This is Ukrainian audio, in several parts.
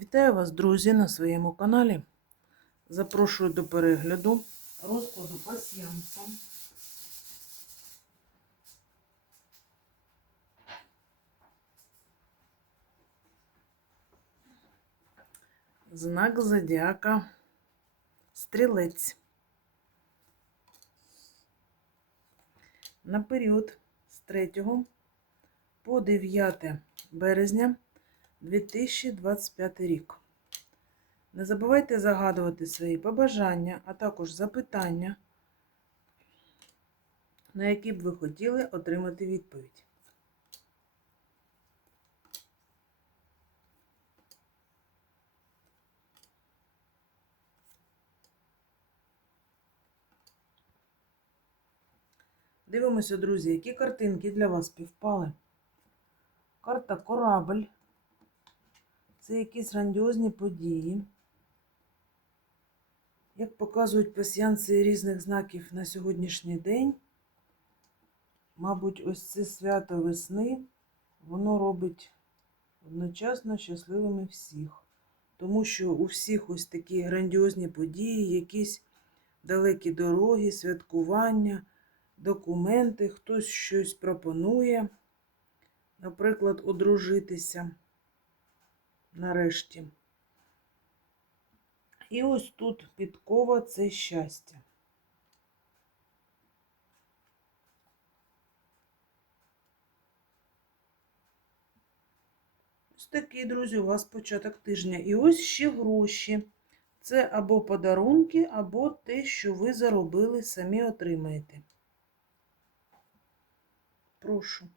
Вітаю вас, друзі, на своєму каналі. Запрошую до перегляду розкладу пасіянса. Знак зодіака Стрілець. На період з 3 по 9 березня 2025 рік. Не забувайте загадувати свої побажання, а також запитання, на які б ви хотіли отримати відповідь. Дивимося, друзі, які картинки для вас співпали. Карта Корабль. Це якісь грандіозні події. Як показують пасіянці різних знаків на сьогоднішній день, мабуть, ось це свято весни, воно робить одночасно щасливими всіх. Тому що у всіх ось такі грандіозні події, якісь далекі дороги, святкування, документи, хтось щось пропонує, наприклад, одружитися нарешті. І ось тут підкова це щастя. Ось такий, друзі, у вас початок тижня. І ось ще гроші. Це або подарунки, або те, що ви заробили, самі отримаєте. Прошу.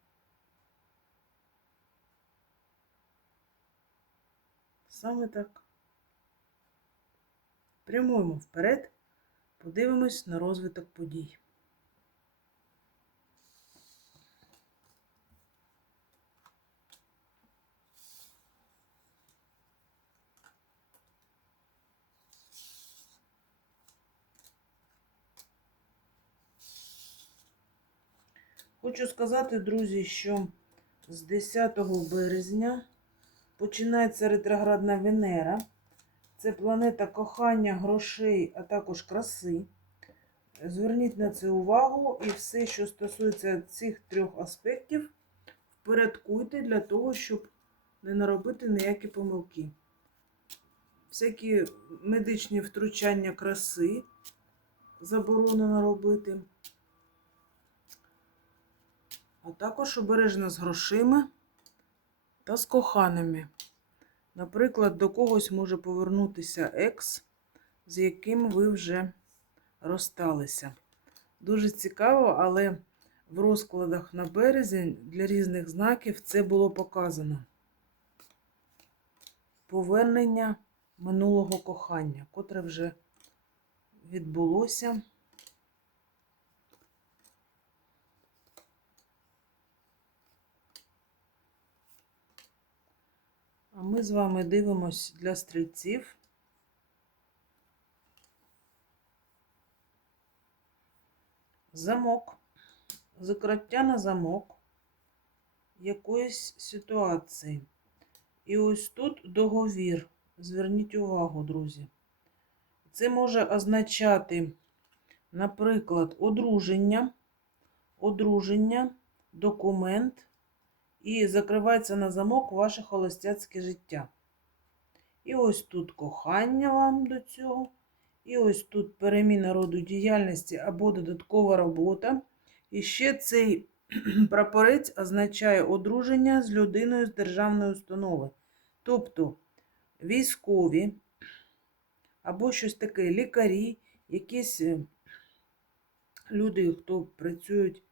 Саме так. Прямуємо вперед, подивимось на розвиток подій. Хочу сказати, друзі, що з 10 березня починається ретроградна Венера. Це планета кохання, грошей, а також краси. Зверніть на це увагу і все, що стосується цих трьох аспектів, впорядкуйте для того, щоб не наробити ніякі помилки. Всякі медичні втручання краси заборонено робити. А також обережно з грошима та з коханими. Наприклад, до когось може повернутися екс, з яким ви вже розсталися. Дуже цікаво, але в розкладах на березень для різних знаків це було показано. Повернення минулого кохання, котре вже відбулося. А ми з вами дивимось для стрільців. Замок, закриття на замок якоїсь ситуації. І ось тут договір. Зверніть увагу, друзі. Це може означати, наприклад, одруження, одруження, документ і закривається на замок ваше холостяцьке життя. І ось тут кохання вам до цього. І ось тут переміна роду діяльності або додаткова робота. І ще цей прапорець означає одруження з людиною з державної установи. Тобто військові або щось таке, лікарі, якісь е, люди, хто працюють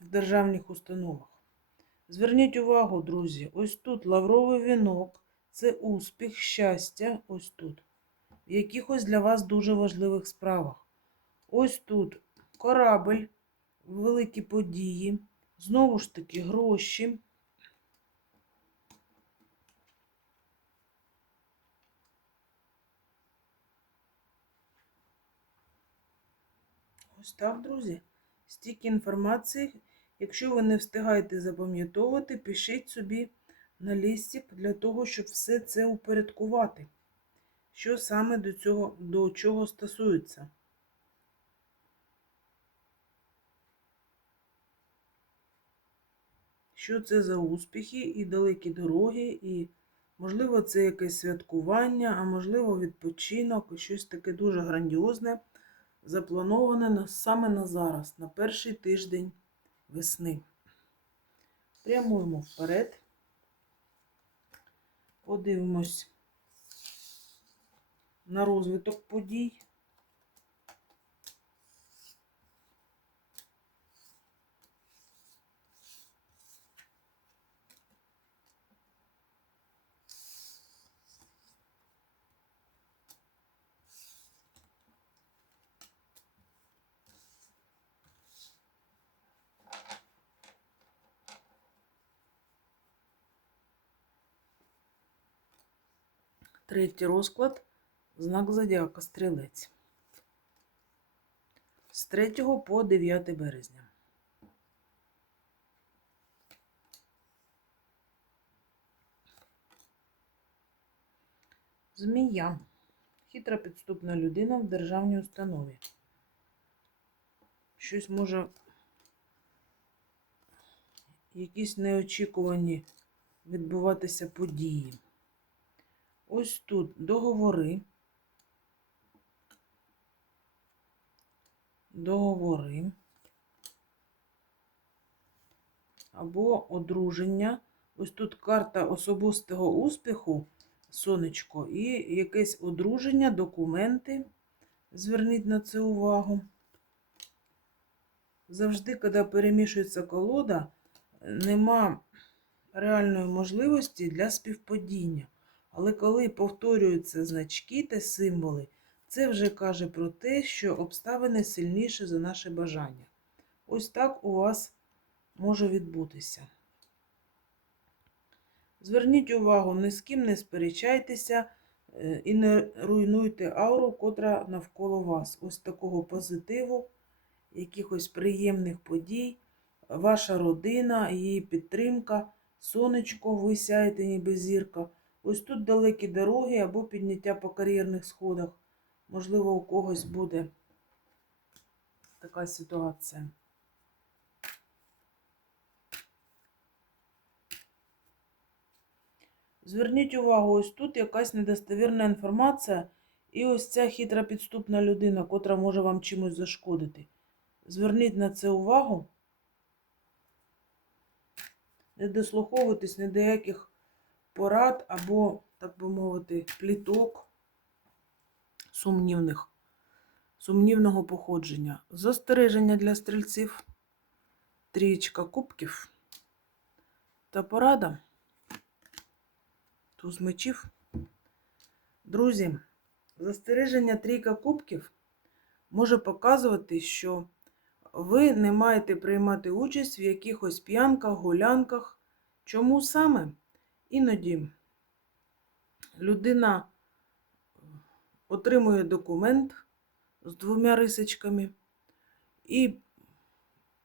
в державних установах. Зверніть увагу, друзі, ось тут лавровий вінок це успіх, щастя, ось тут. В якихось для вас дуже важливих справах. Ось тут корабль, великі події, знову ж таки, гроші. Ось так, друзі. Стільки інформації. Якщо ви не встигаєте запам'ятовувати, пишіть собі на лістик для того, щоб все це упорядкувати. Що саме до цього до чого стосується? Що це за успіхи і далекі дороги, і, можливо, це якесь святкування, а можливо, відпочинок, щось таке дуже грандіозне, заплановане саме на зараз, на перший тиждень весни. Прямуємо вперед. Подивимось на розвиток подій. Третій розклад знак зодіака стрілець. З 3 по 9 березня. Змія. Хитра підступна людина в державній установі. Щось може якісь неочікувані відбуватися події. Ось тут договори. Договори. Або одруження. Ось тут карта особистого успіху, сонечко, і якесь одруження, документи. Зверніть на це увагу. Завжди, коли перемішується колода, нема реальної можливості для співпадіння. Але коли повторюються значки та символи, це вже каже про те, що обставини сильніші за наше бажання. Ось так у вас може відбутися. Зверніть увагу, ні з ким не сперечайтеся е, і не руйнуйте ауру, котра навколо вас. Ось такого позитиву, якихось приємних подій, ваша родина, її підтримка, сонечко, ви сяєте ніби зірка. Ось тут далекі дороги або підняття по кар'єрних сходах. Можливо, у когось буде така ситуація. Зверніть увагу, ось тут якась недостовірна інформація, і ось ця хитра підступна людина, котра може вам чимось зашкодити. Зверніть на це увагу. Не дослуховуйтесь ні до яких порад або, так би мовити, пліток сумнівних, сумнівного походження. Застереження для стрільців, трієчка кубків та порада. Туз мечів. Друзі, застереження трійка кубків може показувати, що ви не маєте приймати участь в якихось п'янках, гулянках. Чому саме? Іноді людина отримує документ з двома рисочками і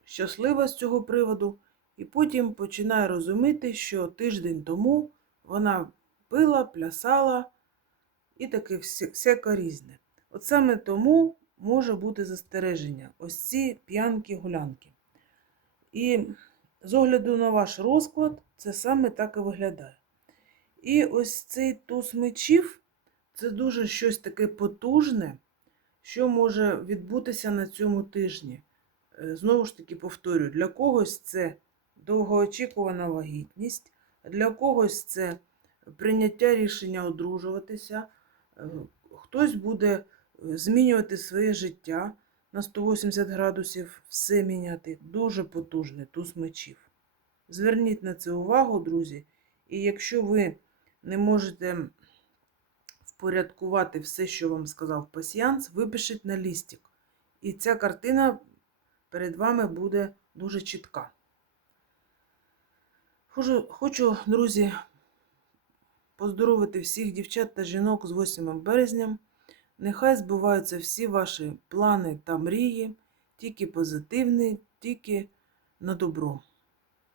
щаслива з цього приводу, і потім починає розуміти, що тиждень тому вона пила, плясала і таке всяке різне. От саме тому може бути застереження ось ці п'янки-гулянки. І з огляду на ваш розклад, це саме так і виглядає. І ось цей туз мечів це дуже щось таке потужне, що може відбутися на цьому тижні. Е, знову ж таки, повторюю, для когось це довгоочікувана вагітність, для когось це прийняття рішення одружуватися, е, хтось буде е, змінювати своє життя на 180 градусів, все міняти. Дуже потужний туз мечів. Зверніть на це увагу, друзі, і якщо ви не можете впорядкувати все, що вам сказав пасіянс, випишіть на лістик. І ця картина перед вами буде дуже чітка. Хочу, хочу, друзі, поздоровити всіх дівчат та жінок з 8 березня. Нехай збуваються всі ваші плани та мрії, тільки позитивні, тільки на добро.